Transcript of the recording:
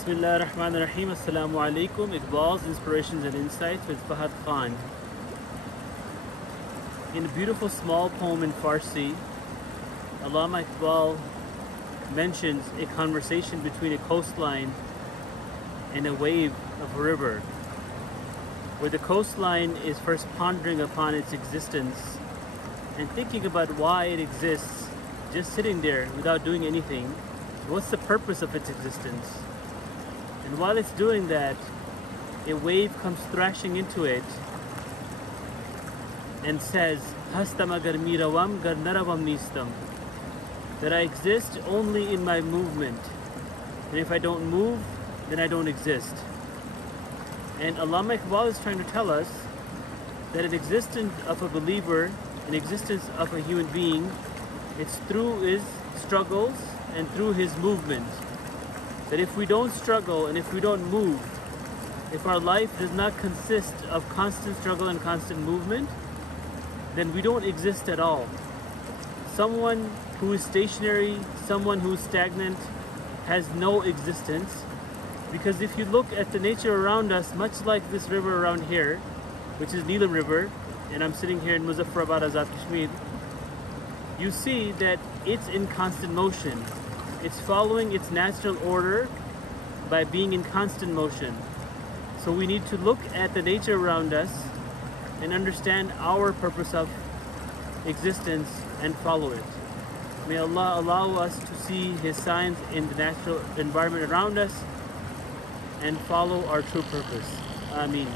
Bismillah ar-Rahman ar-Rahim. Assalamu alaikum. Iqbal's Inspirations and Insights with Fahad Khan. In a beautiful small poem in Farsi, Allama Iqbal mentions a conversation between a coastline and a wave of a river, where the coastline is first pondering upon its existence and thinking about why it exists, just sitting there without doing anything. What's the purpose of its existence? And while it's doing that, a wave comes thrashing into it and says, Hastam agar mirawam gar naravam nistam, that I exist only in my movement, and if I don't move, then I don't exist. And Allama Iqbal is trying to tell us that an existence of a believer, an existence of a human being, it's through his struggles and through his movement. That if we don't struggle and if we don't move, if our life does not consist of constant struggle and constant movement, then we don't exist at all. Someone who is stationary, someone who is stagnant, has no existence. Because if you look at the nature around us, much like this river around here, which is Neelam River, and I'm sitting here in Muzaffarabad, Azad Kashmir, you see that it's in constant motion. It's following its natural order by being in constant motion. So we need to look at the nature around us and understand our purpose of existence and follow it. May Allah allow us to see His signs in the natural environment around us and follow our true purpose. Ameen.